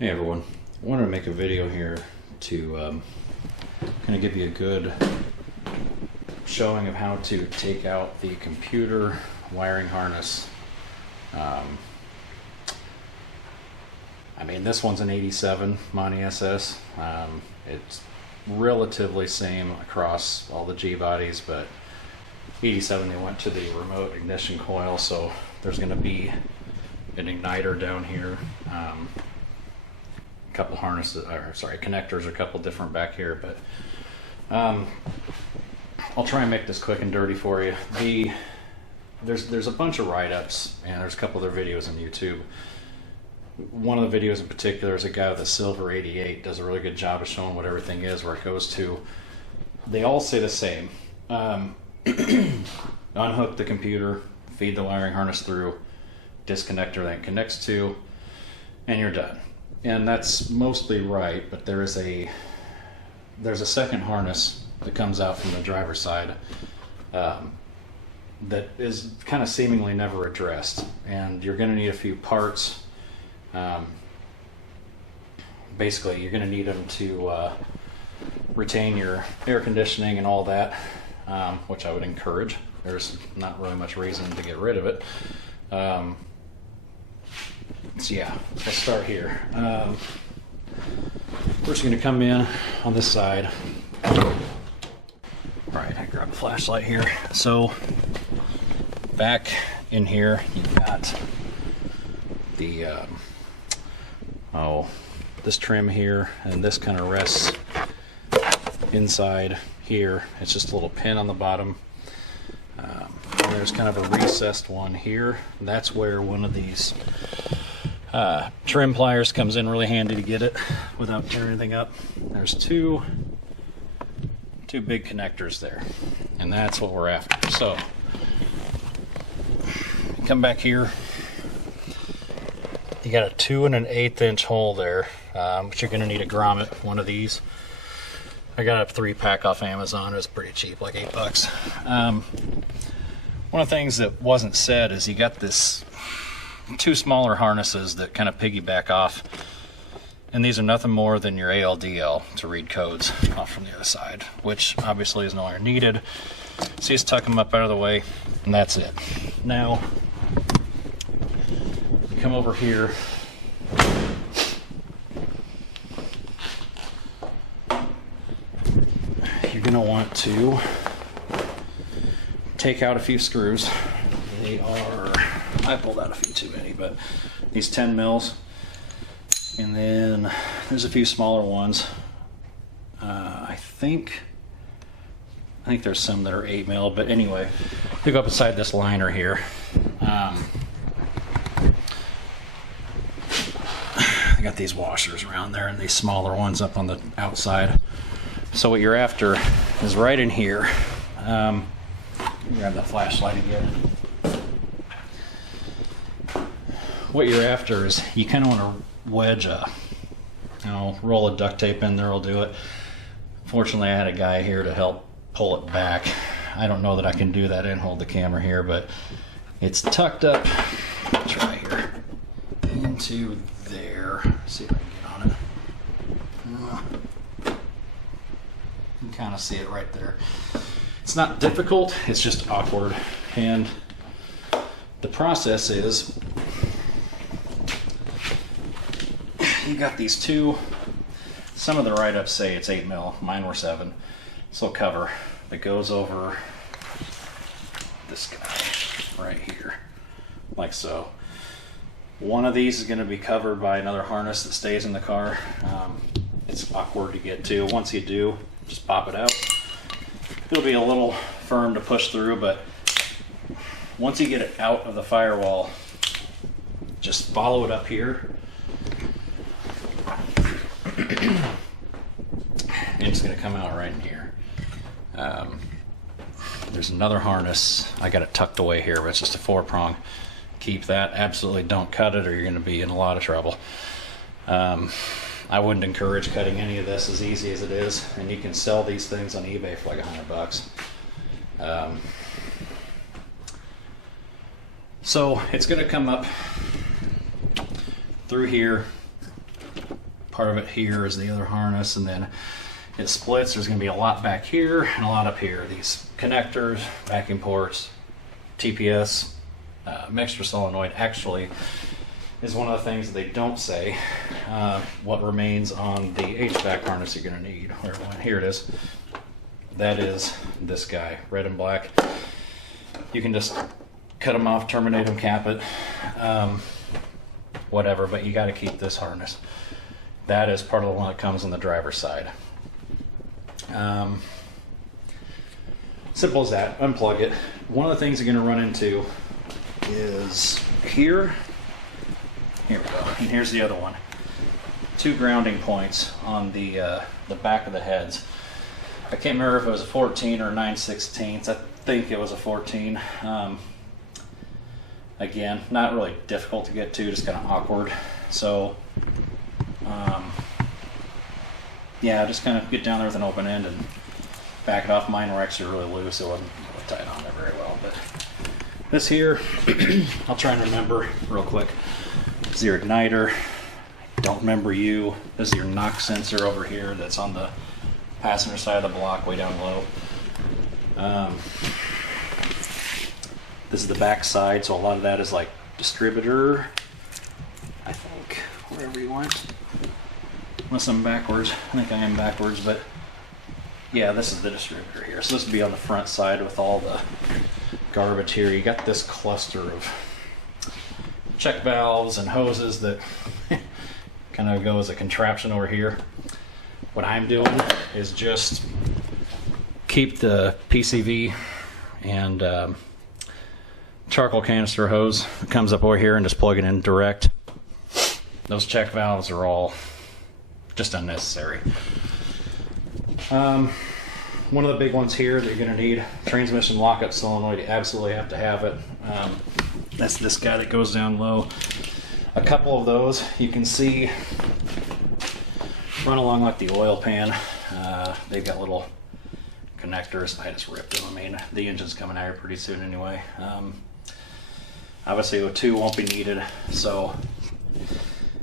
Hey everyone, I wanted to make a video here to kind of give you a good showing of how to take out the computer wiring harness. I mean, this one's an 87 Monte SS. It's relatively same across all the G bodies, but 87 they went to the remote ignition coil, so there's going to be an igniter down here. A couple harnesses, or sorry, connectors, a couple different back here, but I'll try and make this quick and dirty for you. There's a bunch of write-ups, and there's a couple other videos on YouTube. One of the videos in particular is a guy with a silver 88, does a really good job of showing what everything is, where it goes to. They all say the same. Unhook the computer, feed the wiring harness through, disconnector that it connects to, and you're done. And that's mostly right, but there's a second harness that comes out from the driver's side that is kind of seemingly never addressed, and you're going to need a few parts. Basically, you're going to need them to retain your air conditioning and all that, which I would encourage. There's not really much reason to get rid of it. So yeah, let's start here. We're just going to come in on this side. All right, I grab a flashlight here. So back in here, you've got the this trim here, and this kind of rests inside here. It's just a little pin on the bottom. And there's kind of a recessed one here. That's where one of these trim pliers comes in really handy to get it without tearing anything up. There's two big connectors there, and that's what we're after. So come back here. You got a 2 1/8 inch hole there, but you're going to need a grommet, one of these. I got a 3-pack off Amazon. It was pretty cheap, like $8. One of the things that wasn't said is you got this 2 smaller harnesses that kind of piggyback off, and these are nothing more than your ALDL to read codes off from the other side, which obviously is no longer needed. So you just tuck them up out of the way, and that's it. Now you come over here. You're going to want to take out a few screws. They are, I pulled out a few too many, but these 10 mils, and then there's a few smaller ones. I think there's some that are 8 mil, but anyway, they go up inside this liner here. I got these washers around there, and these smaller ones up on the outside. So what you're after is right in here. Grab the flashlight again. What you're after is you kind of want to wedge a, roll of duct tape in there will do it. Fortunately, I had a guy here to help pull it back. I don't know that I can do that and hold the camera here, but it's tucked up. I'll try here into there. See if I can get on it. You can kind of see it right there. It's not difficult, it's just awkward. And the process is, you got these two, some of the write-ups say it's 8 mil, mine were 7. So cover that goes over this guy right here, like so. One of these is going to be covered by another harness that stays in the car. It's awkward to get to. Once you do, just pop it out. It'll be a little firm to push through, but once you get it out of the firewall, just follow it up here. And it's going to come out right in here. There's another harness. I got it tucked away here, but it's just a 4-prong. Keep that. Absolutely don't cut it, or you're going to be in a lot of trouble. I wouldn't encourage cutting any of this, as easy as it is, and you can sell these things on eBay for like $100. So it's going to come up through here, part of it here is the other harness, and then it splits. There's going to be a lot back here and a lot up here. These connectors, vacuum ports, TPS, mixture solenoid actually is one of the things that they don't say. What remains on the HVAC harness you're going to need. Here it is. That is this guy, red and black. You can just cut them off, terminate them, cap it, whatever, but you got to keep this harness. That is part of the one that comes on the driver's side. Simple as that. Unplug it. One of the things you're going to run into is here. Here we go. And here's the other one. 2 grounding points on the back of the heads. I can't remember if it was a 14 or 9/16. I think it was a 14. Again, not really difficult to get to, just kind of awkward. So, yeah, just kind of get down there with an open end and back it off. Mine were actually really loose. It wasn't really tight on there very well. But this here, I'll try and remember real quick. This is your igniter. I don't remember you. This is your knock sensor over here that's on the passenger side of the block way down low. This is the back side, so a lot of that is like distributor, I think, wherever you went. Unless I'm backwards. I think I am backwards, but yeah, this is the distributor here. So this would be on the front side with all the garbage here. You got this cluster of check valves and hoses that kind of go as a contraption over here. What I'm doing is just keep the PCV and charcoal canister hose that comes up over here and just plug it in direct. Those check valves are all just unnecessary. One of the big ones here that you're going to need, transmission lockup solenoid. You absolutely have to have it. That's this guy that goes down low. A couple of those you can see run along like the oil pan. They've got little connectors. I just ripped them. I mean, the engine's coming out here pretty soon anyway. Obviously O2 won't be needed. So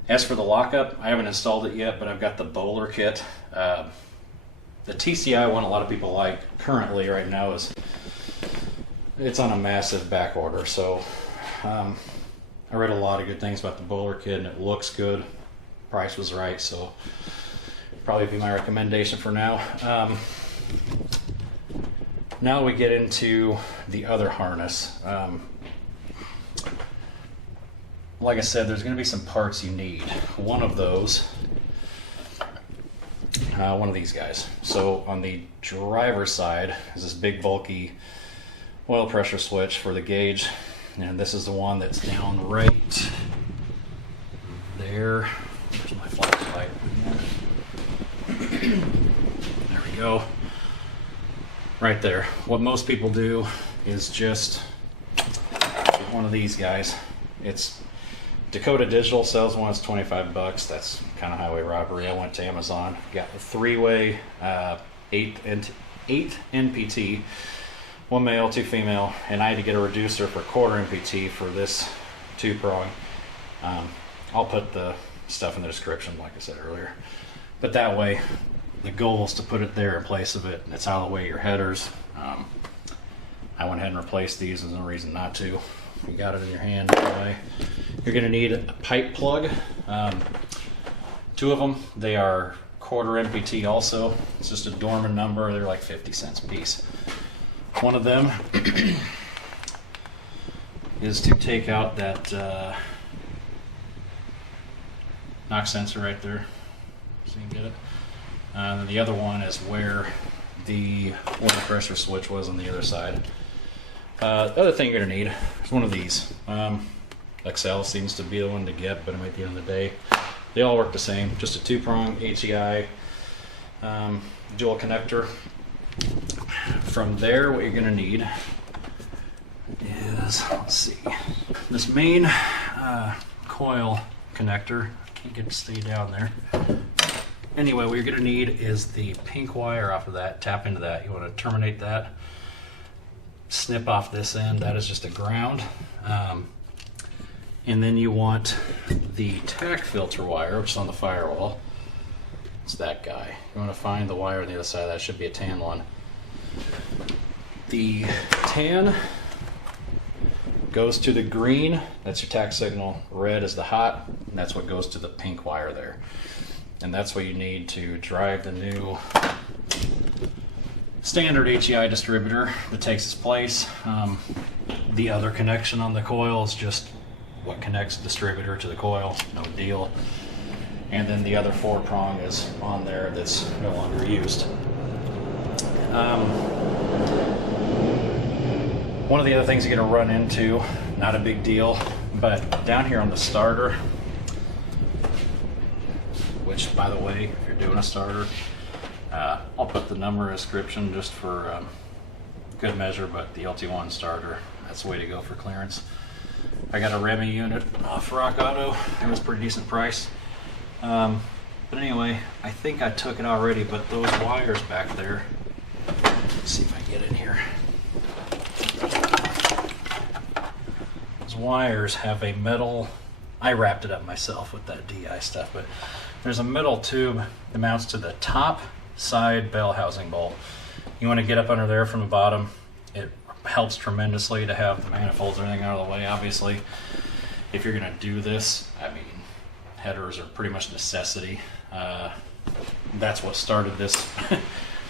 as for the lockup, I haven't installed it yet, but I've got the bowler kit. The TCI one a lot of people like currently right now is it's on a massive back order. So I read a lot of good things about the bowler kit and it looks good. Price was right, so probably be my recommendation for now. Now we get into the other harness. Like I said, there's going to be some parts you need. One of those, one of these guys. So on the driver's side is this big bulky oil pressure switch for the gauge, and this is the one that's down right there. There's my flashlight. There we go. Right there. What most people do is just one of these guys. It's Dakota Digital sells one. It's 25 bucks. That's kind of highway robbery. I went to Amazon, got the 3-way 8 NPT, 1 male, 2 female, and I had to get a reducer for 1/4 NPT for this 2-prong. I'll put the stuff in the description, like I said earlier. But that way, the goal is to put it there in place of it. It's out of the way of your headers. I went ahead and replaced these. There's no reason not to. You got it in your hand anyway. You're going to need a pipe plug. 2 of them. They are 1/4 NPT also. It's just a Dorman number. They're like 50 cents a piece. One of them is to take out that knock sensor right there, so you can get it. And the other one is where the oil pressure switch was on the other side. The other thing you're going to need is one of these. Accel seems to be the one to get, but at the end of the day, they all work the same. Just a 2-prong HEI dual connector. From there, what you're going to need is, let's see, this main coil connector. Can't get it to stay down there. Anyway, what you're going to need is the pink wire off of that. Tap into that. You want to terminate that. Snip off this end. That is just a ground. And then you want the tack filter wire, which is on the firewall. It's that guy. You want to find the wire on the other side. That should be a tan one. The tan goes to the green. That's your tact signal. Red is the hot, and that's what goes to the pink wire there. And that's what you need to drive the new standard HEI distributor that takes its place. The other connection on the coil is just what connects the distributor to the coil. No deal. And then the other 4-prong is on there that's no longer used. One of the other things you're going to run into, not a big deal, but down here on the starter, which, by the way, if you're doing a starter, I'll put the number in the description just for good measure, but the LT1 starter, that's the way to go for clearance. I got a Remy unit off Rock Auto. It was a pretty decent price. But anyway, I think I took it already, but those wires back there, let's see if I can get in here. Those wires have a metal, I wrapped it up myself with that DI stuff, but there's a metal tube that mounts to the top side bell housing bolt. You want to get up under there from the bottom. It helps tremendously to have the manifolds and everything out of the way. Obviously, if you're going to do this, I mean, headers are pretty much necessity. That's what started this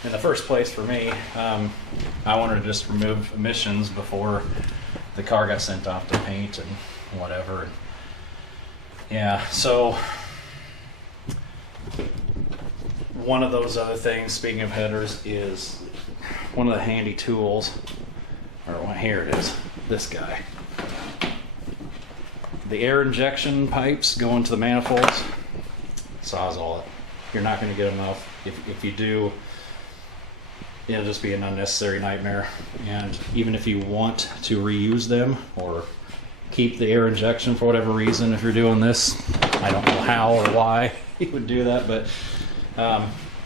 in the first place for me. I wanted to just remove emissions before the car got sent off to paint and whatever. Yeah, so one of those other things, speaking of headers, is one of the handy tools, or here it is, this guy. The air injection pipes go into the manifolds. Sawzall it. You're not going to get enough. If you do, it'll just be an unnecessary nightmare. And even if you want to reuse them or keep the air injection for whatever reason, if you're doing this, I don't know how or why you would do that, but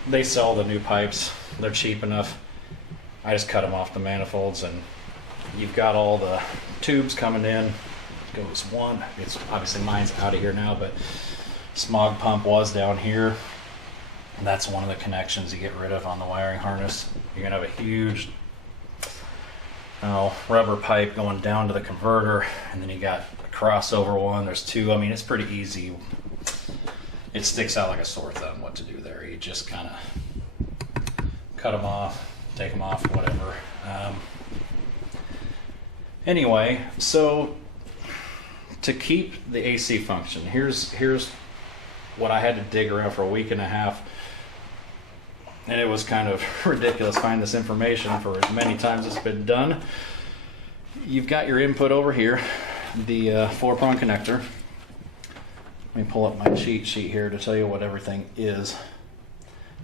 they sell the new pipes. They're cheap enough. I just cut them off the manifolds, and you've got all the tubes coming in. Goes one. It's obviously mine's out of here now, but smog pump was down here. And that's one of the connections you get rid of on the wiring harness. You're gonna have a huge rubber pipe going down to the converter, and then you got a crossover one. There's two. I mean, it's pretty easy. It sticks out like a sore thumb what to do there. You just kind of cut them off, take them off, whatever. Anyway, so to keep the AC function, here's what I had to dig around for a week and a half, and it was kind of ridiculous finding this information for as many times it's been done. You've got your input over here, the 4-prong connector. Let me pull up my cheat sheet here to tell you what everything is.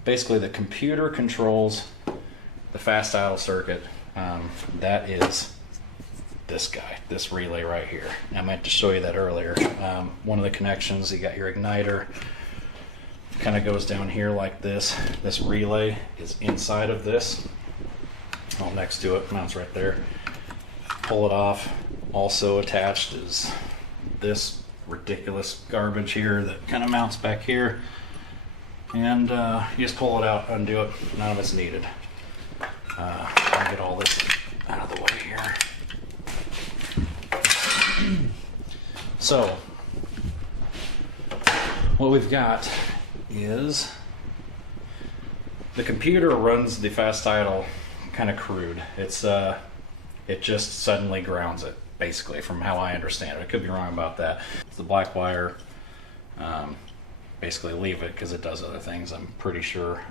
Basically, the computer controls the fast idle circuit. That is this guy, this relay right here. I meant to show you that earlier. One of the connections, you got your igniter, kind of goes down here like this. This relay is inside of this. Well, next to it, mounts right there. Pull it off. Also attached is this ridiculous garbage here that kind of mounts back here. And you just pull it out, undo it. None of it's needed. I'll get all this out of the way here. So, what we've got is the computer runs the fast idle kind of crude. It's it just suddenly grounds it, basically, from how I understand it. I could be wrong about that. It's the black wire. Basically leave it because it does other things, I'm pretty sure.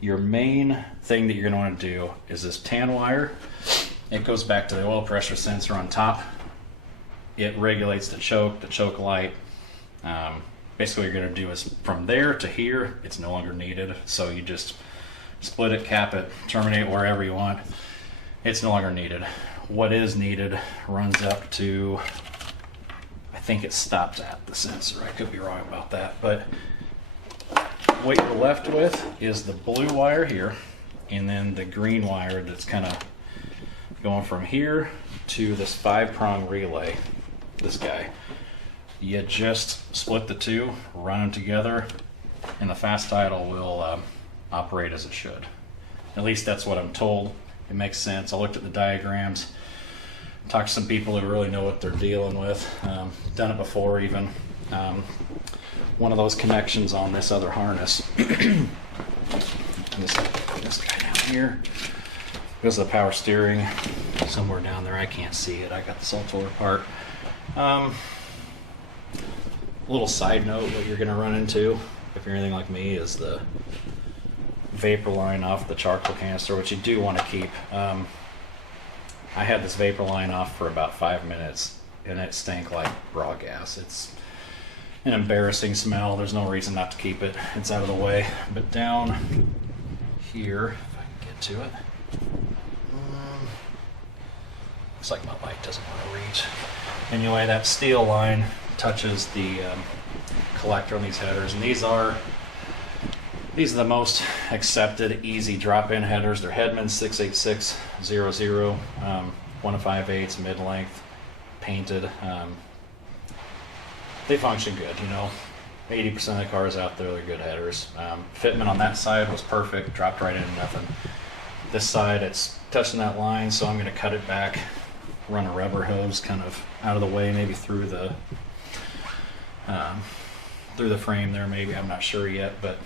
Your main thing that you're going to want to do is this tan wire. It goes back to the oil pressure sensor on top. It regulates the choke light. Basically what you're going to do is from there to here, it's no longer needed. So you just split it, cap it, terminate wherever you want. It's no longer needed. What is needed runs up to, I think it stops at the sensor. I could be wrong about that. But what you're left with is the blue wire here, and then the green wire that's kind of going from here to this 5-prong relay, this guy. You just split the two, run them together, and the fast idle will operate as it should. At least that's what I'm told. It makes sense. I looked at the diagrams, talked to some people who really know what they're dealing with, done it before even. One of those connections on this other harness, and this guy down here, goes to the power steering, somewhere down there. I can't see it. I got this all tore apart. Little side note, what you're going to run into, if you're anything like me, is the vapor line off the charcoal canister, which you do want to keep. I had this vapor line off for about 5 minutes, and it stank like raw gas. It's an embarrassing smell. There's no reason not to keep it. It's out of the way. But down here, if I can get to it, looks like my light doesn't want to reach. Anyway, that steel line touches the collector on these headers, and these are the most accepted easy drop-in headers. They're Hedman 68600, 1 5/8 mid-length, painted. They function good, you know. 80% of the cars out there are good headers. Fitment on that side was perfect, dropped right into nothing. This side, it's touching that line, so I'm going to cut it back, run a rubber hose kind of out of the way, maybe through the frame there, maybe. I'm not sure yet, but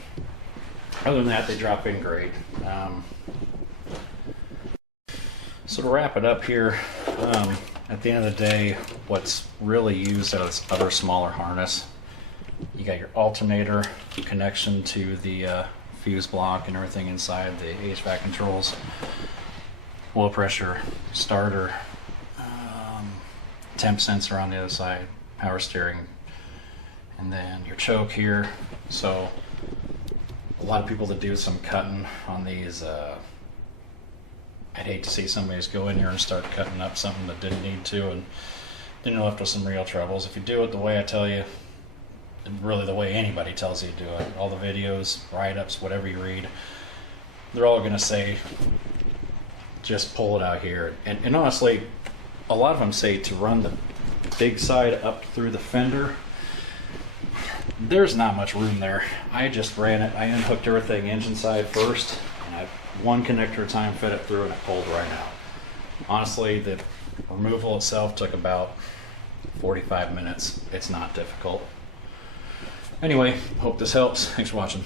other than that, they drop in great. So to wrap it up here, at the end of the day, what's really used out of this other smaller harness, you got your alternator connection to the fuse block and everything inside, the HVAC controls, oil pressure, starter, temp sensor on the other side, power steering, and then your choke here. So a lot of people that do some cutting on these, I'd hate to see somebody just go in here and start cutting up something that didn't need to, and then you're left with some real troubles. If you do it the way I tell you, and really the way anybody tells you to do it, all the videos, write-ups, whatever you read, they're all going to say, just pull it out here. And honestly, a lot of them say to run the big side up through the fender. There's not much room there. I just ran it. I unhooked everything engine side first, and I one connector at a time fed it through, and it pulled right out. Honestly, the removal itself took about 45 minutes. It's not difficult. Anyway, hope this helps. Thanks for watching.